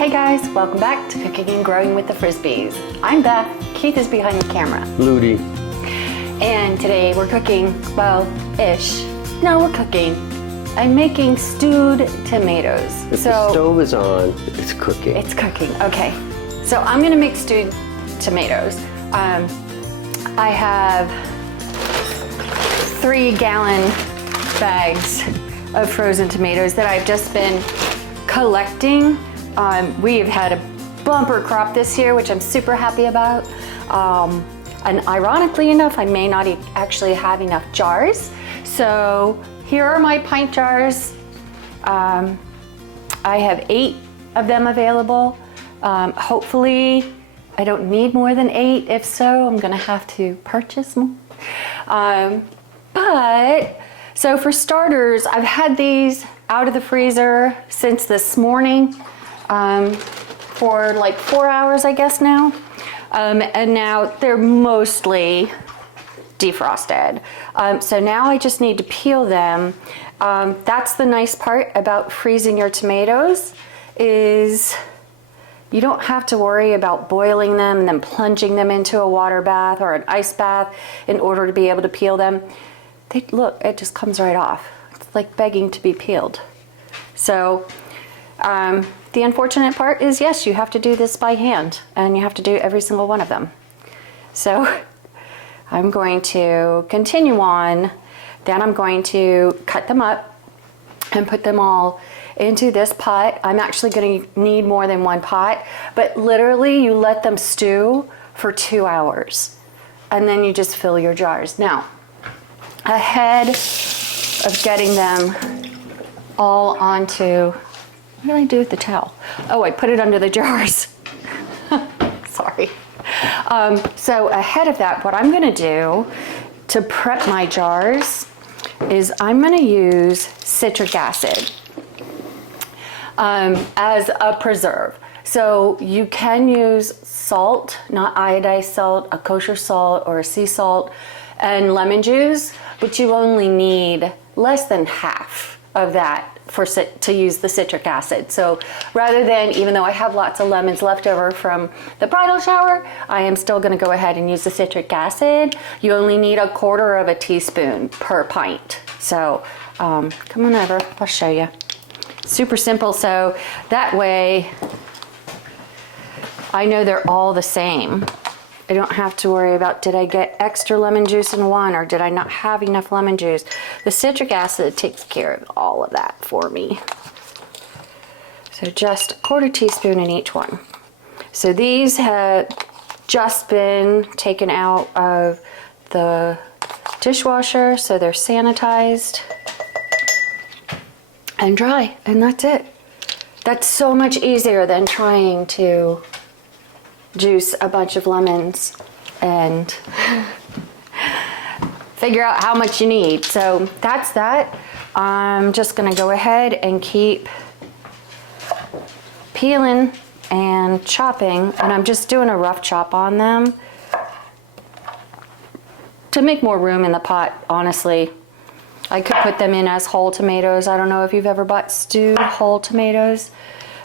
Hey guys, welcome back to Cooking and Growing with the Frisbees. I'm Beth, Keith is behind the camera. Ludi. And today we're cooking, well-ish. No, we're cooking. I'm making stewed tomatoes. If the stove is on, it's cooking. It's cooking, okay. So I'm gonna make stewed tomatoes. I have 3-gallon bags of frozen tomatoes that I've just been collecting. We've had a bumper crop this year, which I'm super happy about. And ironically enough, I may not actually have enough jars. So here are my pint jars. I have 8 of them available. Hopefully, I don't need more than 8. If so, I'm gonna have to purchase more. So for starters, I've had these out of the freezer since this morning for like 4 hours, I guess now. And now they're mostly defrosted. So now I just need to peel them. That's the nice part about freezing your tomatoes is you don't have to worry about boiling them and then plunging them into a water bath or an ice bath in order to be able to peel them. Look, it just comes right off. It's like begging to be peeled. So the unfortunate part is, yes, you have to do this by hand and you have to do every single one of them. So I'm going to continue on. Then I'm going to cut them up and put them all into this pot. I'm actually going to need more than one pot, but literally you let them stew for 2 hours and then you just fill your jars. Now, ahead of getting them all onto, what did I do with the towel? Oh, I put it under the jars. Sorry. So ahead of that, what I'm gonna do to prep my jars is I'm gonna use citric acid as a preserve. So you can use salt, not iodized salt, a kosher salt or a sea salt, and lemon juice, but you only need less than half of that to use the citric acid. So rather than, even though I have lots of lemons left over from the bridal shower, I am still gonna go ahead and use the citric acid. You only need 1/4 teaspoon per pint. So come on over, I'll show you. Super simple, so that way I know they're all the same. I don't have to worry about, did I get extra lemon juice in one or did I not have enough lemon juice? The citric acid takes care of all of that for me. So just 1/4 teaspoon in each one. So these have just been taken out of the dishwasher, so they're sanitized and dry, and that's it. That's so much easier than trying to juice a bunch of lemons and figure out how much you need. So that's that. I'm just gonna go ahead and keep peeling and chopping, and I'm just doing a rough chop on them to make more room in the pot, honestly. I could put them in as whole tomatoes. I don't know if you've ever bought stewed whole tomatoes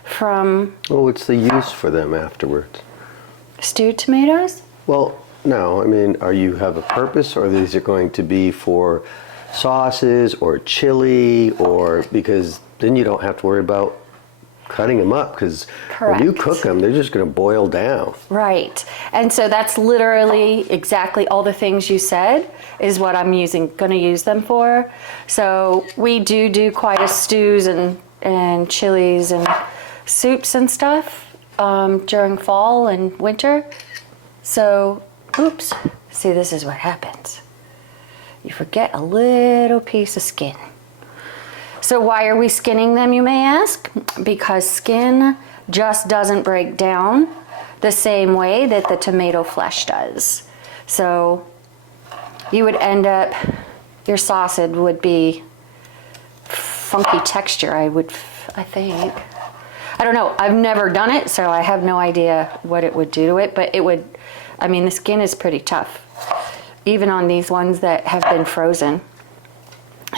from... Well, what's the use for them afterwards? Stewed tomatoes? Well, no, I mean, you have a purpose, or these are going to be for sauces or chili, or because then you don't have to worry about cutting them up, because when you cook them, they're just going to boil down. Right. And so that's literally exactly all the things you said is what I'm going to use them for. So we do quite a stews and chilies and soups and stuff during fall and winter. So, oops, see, this is what happens. You forget a little piece of skin. So why are we skinning them, you may ask? Because skin just doesn't break down the same way that the tomato flesh does. So you would end up, your sausage would be funky texture, I think. I don't know, I've never done it, so I have no idea what it would do to it, but it would, I mean, the skin is pretty tough, even on these ones that have been frozen.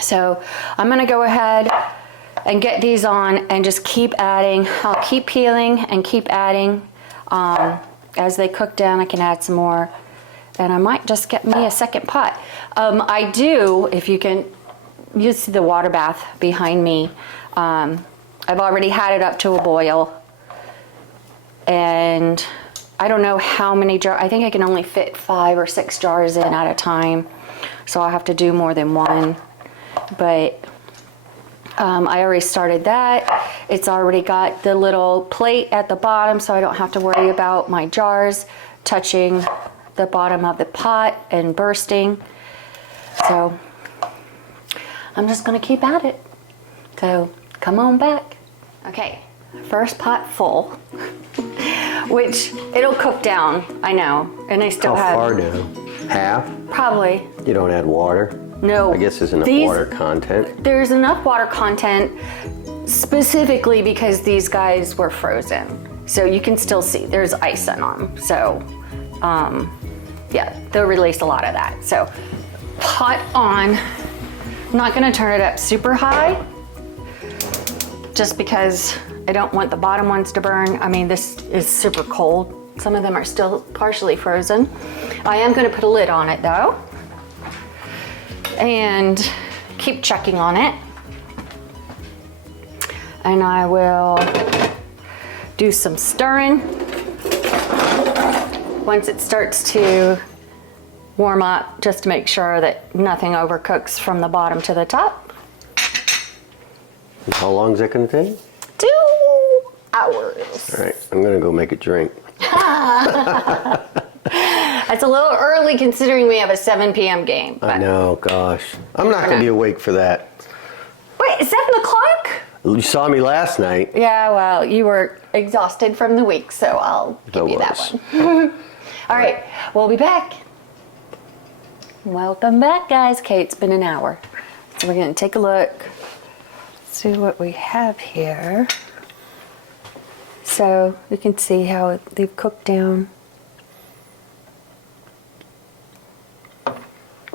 So I'm gonna go ahead and get these on and just keep adding. I'll keep peeling and keep adding. As they cook down, I can add some more. And I might just get me a second pot. I do, if you can, you see the water bath behind me. I've already had it up to a boil. And I don't know how many jars, I think I can only fit 5 or 6 jars in at a time. So I'll have to do more than one. But I already started that. It's already got the little plate at the bottom, so I don't have to worry about my jars touching the bottom of the pot and bursting. So I'm just gonna keep at it. So come on back. Okay, first pot full, which it'll cook down, I know. And I still have. How far down? Half? Probably. You don't add water? No. I guess there's enough water content. There's enough water content specifically because these guys were frozen. So you can still see there's ice in them. So yeah, they'll release a lot of that. So pot on. I'm not gonna turn it up super high just because I don't want the bottom ones to burn. I mean, this is super cold. Some of them are still partially frozen. I am gonna put a lid on it though. And keep checking on it. And I will do some stirring. Once it starts to warm up, just to make sure that nothing overcooks from the bottom to the top. And how long is that going to take? 2 hours. All right, I'm going to go make a drink. That's a little early considering we have a 7 p.m. game. I know, gosh. I'm not going to be awake for that. Wait, it's 7 o'clock? You saw me last night. Yeah, well, you were exhausted from the week, so I'll give you that one. All right, we'll be back. Welcome back, guys. Okay, it's been an hour. So we're going to take a look, see what we have here. So you can see how they've cooked down.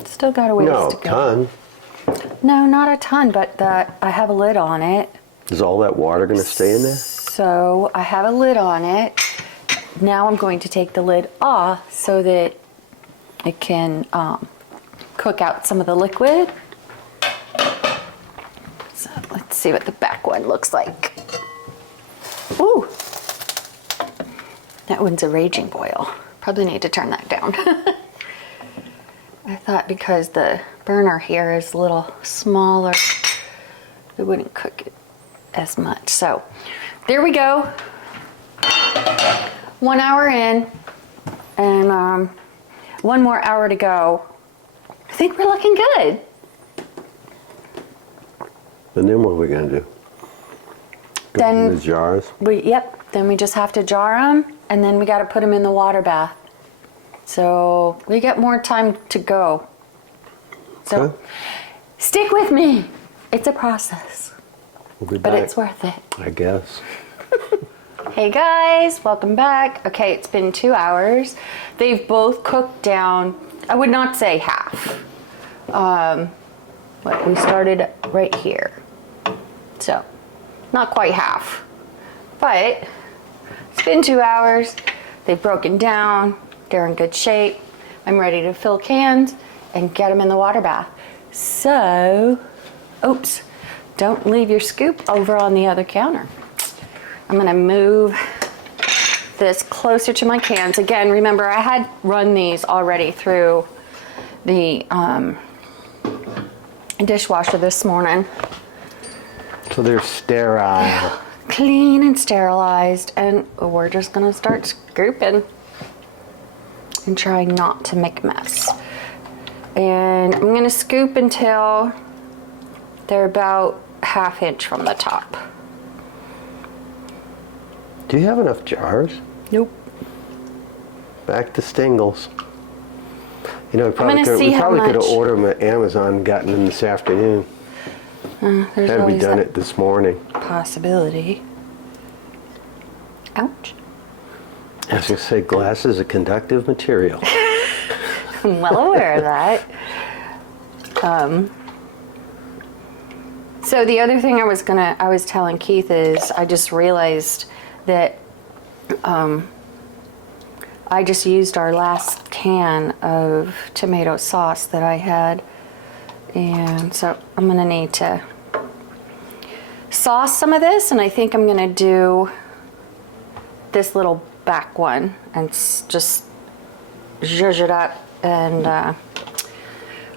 Still got a ways to go. No, ton. No, not a ton, but I have a lid on it. Is all that water going to stay in there? So I have a lid on it. Now I'm going to take the lid off so that it can cook out some of the liquid. So let's see what the back one looks like. Ooh, that one's a raging boil. Probably need to turn that down. I thought because the burner here is a little smaller, it wouldn't cook it as much. So there we go. 1 hour in, and 1 more hour to go. I think we're looking good. And then what are we going to do? Go in the jars? Then we just have to jar them, and then we got to put them in the water bath. So we got more time to go. So Okay. Stick with me. It's a process, We'll be but back, it's worth it. I guess. Hey guys, welcome back. Okay, it's been 2 hours. They've both cooked down, I would not say half. But we started right here. So, not quite half. But it's been 2 hours. They've broken down. They're in good shape. I'm ready to fill cans and get them in the water bath. So, oops, don't leave your scoop over on the other counter. I'm gonna move this closer to my cans. Again, remember I had run these already through the dishwasher this morning. So they're sterile. Clean and sterilized, and we're just gonna start scooping and try not to make a mess. And I'm gonna scoop until they're about 1/2 inch from the top. Do you have enough jars? Nope. Back to Stingles. You know, we probably gonna could, see we how probably could have much. ordered them at Amazon and gotten them this afternoon. There's Had we always done that it this morning. possibility. Ouch. I was going to say, glass is a conductive material. I'm well aware of that. So the other thing I was telling Keith is I just realized that I just used our last can of tomato sauce that I had. And so I'm gonna need to sauce some of this, and I think I'm gonna do this little back one and just zhuzh it up, and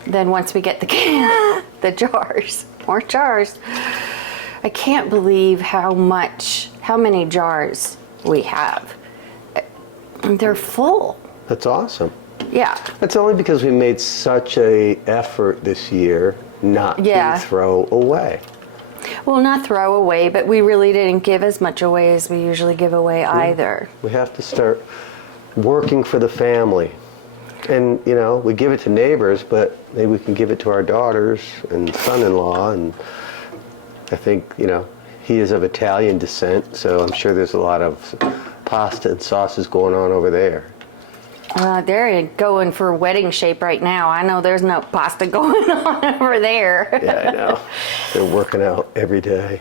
then once we get the the jars, more jars. I can't believe how many jars we have. They're full. That's awesome. Yeah. That's only because we made such a effort this year not to throw away. Well, not throw away, but we really didn't give as much away as we usually give away either. We have to start working for the family. And, you know, we give it to neighbors, but maybe we can give it to our daughters and son-in-law. And I think, you know, he is of Italian descent, so I'm sure there's a lot of pasta and sauces going on over there. They're going for wedding shape right now. I know there's no pasta going on over there. Yeah, I know. They're working out every day.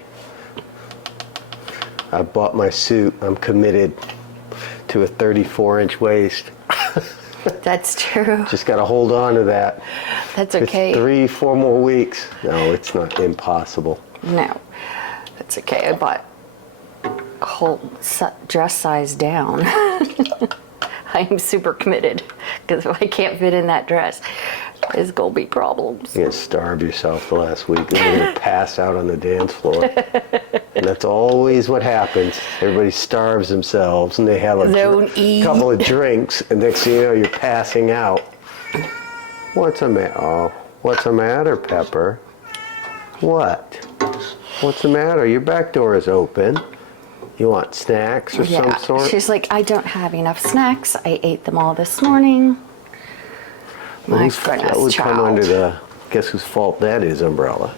I bought my suit. I'm committed to a 34-inch waist. That's true. Just got to hold on to that. That's okay. It's 3-4 more weeks. No, it's not impossible. No, that's okay. I bought a whole dress size down. I'm super committed because if I can't fit in that dress, there's going to be problems. You're going to starve yourself the last week. And you're going to pass out on the dance floor. And that's always what happens. Everybody starves themselves and they have a couple of drinks, and next thing you know, you're passing out. What's the matter? Oh, what's the matter, Pepper? What? What's the matter? Your back door is open. You want snacks or some sort? She's like, I don't have enough snacks. I ate them all this morning. My goodness, that would come under the, guess whose fault that is, umbrella.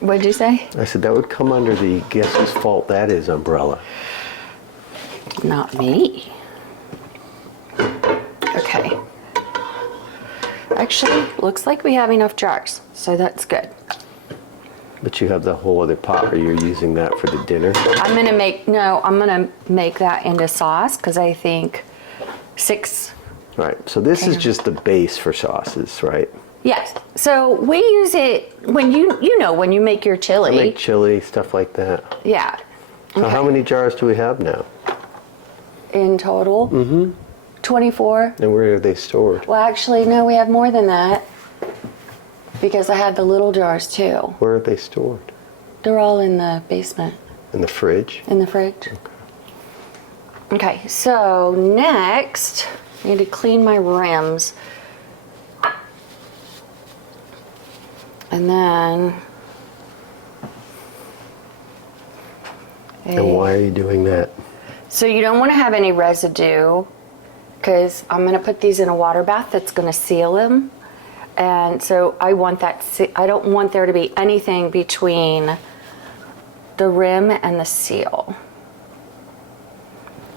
What'd you say? I said that would come under the guess whose fault that is umbrella. Not me. Okay. Actually, looks like we have enough jars, so that's good. But you have the whole other pot, or you're using that for the dinner? I'm gonna make that into sauce because I think 6. Right, so this is just the base for sauces, right? Yes. So we use it when when you make your chili. I make chili, stuff like that. Yeah. So how many jars do we have now? In total? Mm-hmm. 24. And where are they stored? Well, actually, no, we have more than that because I had the little jars too. Where are they stored? They're all in the basement. In the fridge? In the fridge. Okay, so next, I need to clean my rims. And then... And why are you doing that? So you don't want to have any residue because I'm going to put these in a water bath that's going to seal them. And so I don't want there to be anything between the rim and the seal.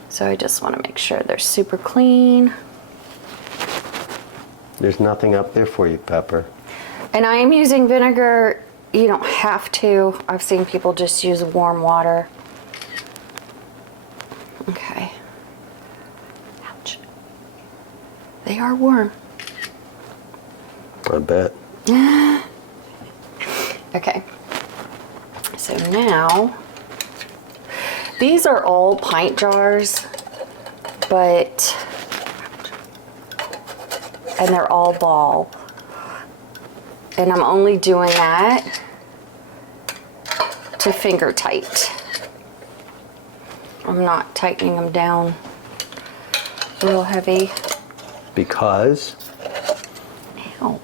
So I just want to make sure they're super clean. There's nothing up there for you, Pepper. And I am using vinegar. You don't have to. I've seen people just use warm water. Okay. Ouch. They are warm. I bet. Okay. So now, these are all pint jars, and they're all ball. And I'm only doing that to finger tight. I'm not tightening them down real heavy. Because? Ow.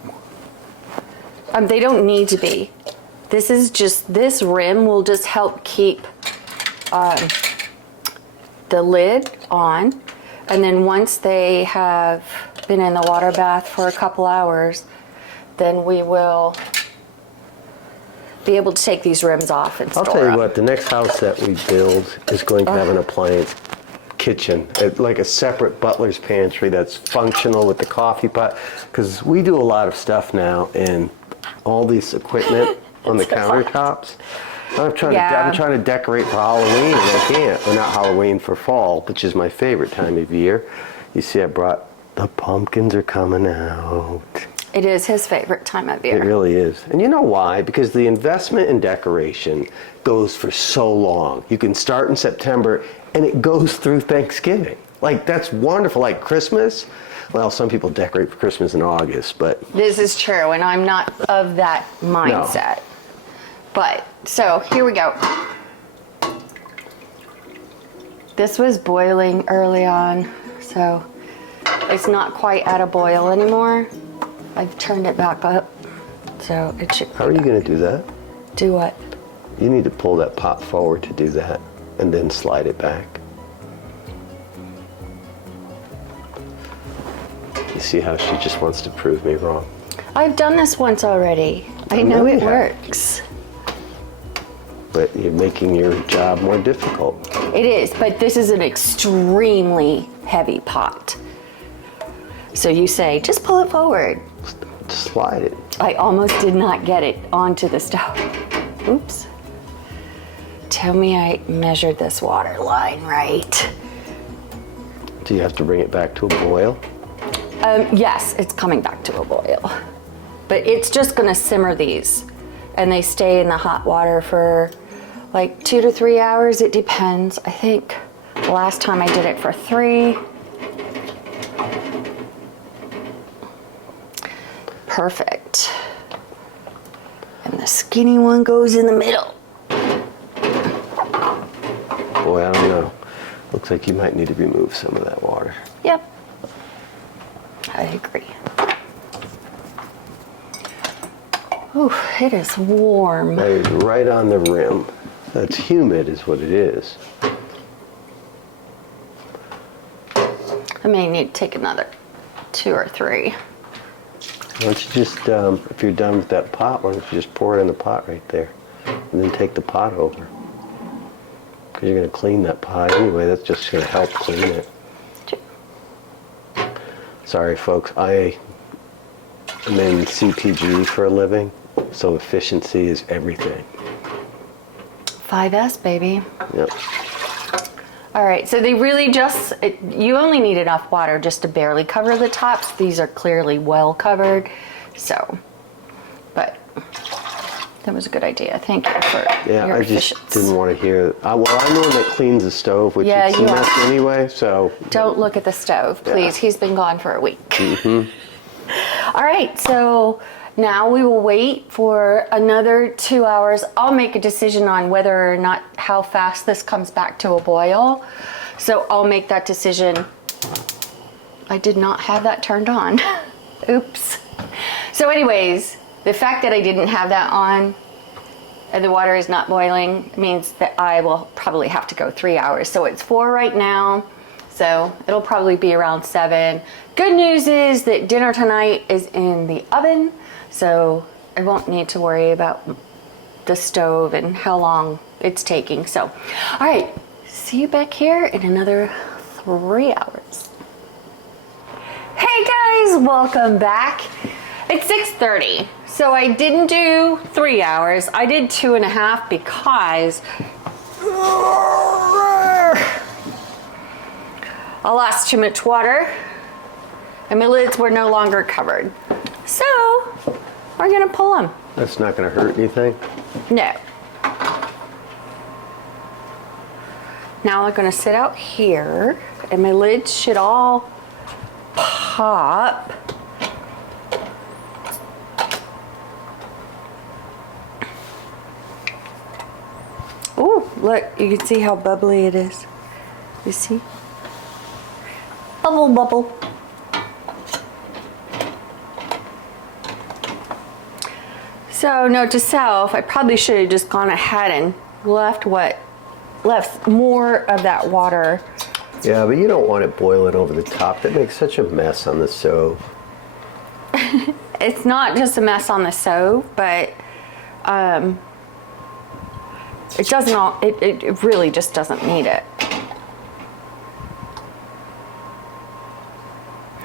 They don't need to be. This rim will just help keep the lid on. And then once they have been in the water bath for a couple hours, then we will be able to take these rims off and store them. I'll tell you what, the next house that we build is going to have an appliance kitchen, like a separate butler's pantry that's functional with the coffee pot, because we do a lot of stuff now, and all this equipment on the It's a lot. countertops. I'm Yeah. trying to decorate for Halloween and I can't. Well, not Halloween, for fall, which is my favorite time of year. You see, I brought the pumpkins are coming out. It is his favorite time of It year. really is. And you know why? Because the investment in decoration goes for so long. You can start in September and it goes through Thanksgiving. Like, that's wonderful. Like Christmas. Well, some people decorate for Christmas in August, but This is true, and I'm not of that mindset. But, so here we go. This was boiling early on, so it's not quite at a boil anymore. I've turned it back up, so it should. how are you going to do that? Do what? You need to pull that pot forward to do that and then slide it back. You see how she just wants to prove me wrong? I've done this once already. I know you it have. works. But you're making your job more difficult. It is, but this is an extremely heavy pot. So you say, just pull it forward. Slide it. I almost did not get it onto the stove. Oops. Tell me I measured this water line right. Do you have to bring it back to a boil? Yes, it's coming back to a boil. But it's just gonna simmer these. And they stay in the hot water for like 2 to 3 hours. It depends. I think the last time I did it for 3. Perfect. And the skinny one goes in the middle. Boy, I don't know. Looks like you might need to remove some of that water. Yep. I agree. Ooh, it is warm. That is right on the rim. That's humid is what it is. I may need to take another 2 or 3. Why don't you just, if you're done with that pot, why don't you just pour it in the pot right there and then take the pot over. Because you're going to clean that pot anyway. That's just going to help clean it. Sorry, folks. I am in CPG for a living, so efficiency is everything. 5S, baby. Yep. All right, so they really just, you only need enough water just to barely cover the tops. These are clearly well covered, so, but that was a good idea. Thank you for Yeah, your I just efficiency. didn't want to hear. Well, I'm the one that cleans the stove, which Yeah, is a you mess are. anyway. So Don't look at the stove, please. Yeah. He's been gone for a week. All right, so now we will wait for another 2 hours. I'll make a decision on whether or not how fast this comes back to a boil. So I'll make that decision. I did not have that turned on. Oops. So anyways, the fact that I didn't have that on and the water is not boiling means that I will probably have to go 3 hours. So it's 4 right now. So it'll probably be around 7. Good news is that dinner tonight is in the oven. So I won't need to worry about the stove and how long it's taking. So, all right, see you back here in another 3 hours. Hey guys, welcome back. It's 6:30, so I didn't do 3 hours. I did 2.5 because I lost too much water and my lids were no longer covered. So we're gonna pull them. that's not going to hurt anything. No. Now they're gonna sit out here and my lids should all pop. Ooh, look, you can see how bubbly it is. You see? Bubble, bubble. So note to self, I probably should have just gone ahead and left more of that water. Yeah, but you don't want it boiling over the top. That makes such a mess on the stove. It's not just a mess on the stove, but it doesn't all, it really just doesn't need it.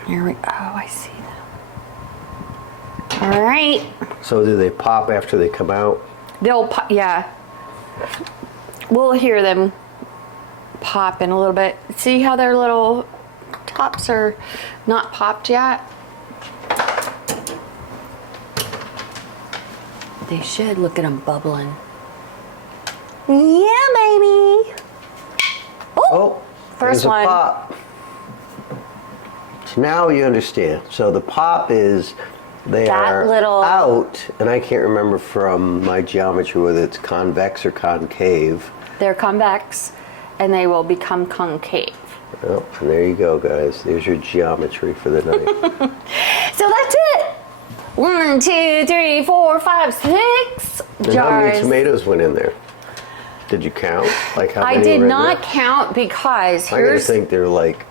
Here we, oh, I see that. All right. So do they pop after they come out? They'll pop, yeah. We'll hear them pop in a little bit. See how their little tops are not popped yet? They should. Look at them bubbling. Yeah, baby. Oh, first there's a one. pop. So now you understand. So the pop is they That are little- out, and I can't remember from my geometry whether it's convex or concave. They're convex, and they will become concave. Oh, and there you go, guys. There's your geometry for the night. So that's it. 1, 2, 3, 4, 5, 6 And how many jars. tomatoes went in there? Did you count? Like how I many did were in not there? count because I gotta here's think they're like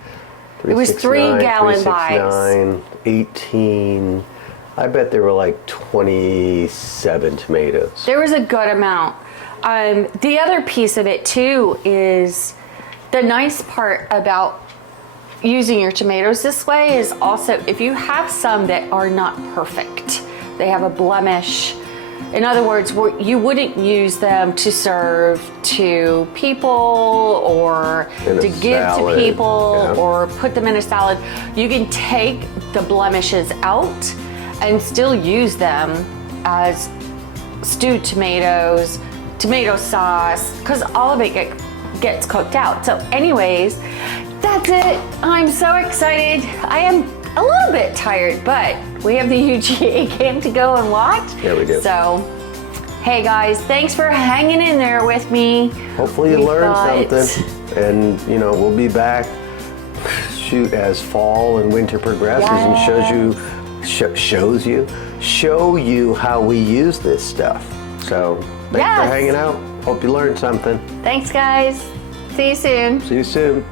It was 369, 3-gallon bags. 369, 18. I bet there were like 27 tomatoes. there was a good amount. The other piece of it too is the nice part about using your tomatoes this way is also if you have some that are not perfect, they have a blemish. In other words, you wouldn't use them to serve to people or In a to give salad, to people yeah. or put them in a salad. You can take the blemishes out and still use them as stewed tomatoes, tomato sauce, because all of it gets cooked out. So anyways, that's it. I'm so excited. I am a little bit tired, but we have the UGA game to go and watch. Yeah, we do. So, hey guys, thanks for hanging in there with me. Hopefully you We learned thought- something. And, you know, we'll be back, shoot, as fall and winter progresses and show you how we use this stuff. So, thanks Yes. for hanging out. Hope you learned something. Thanks guys. See you soon. See you soon.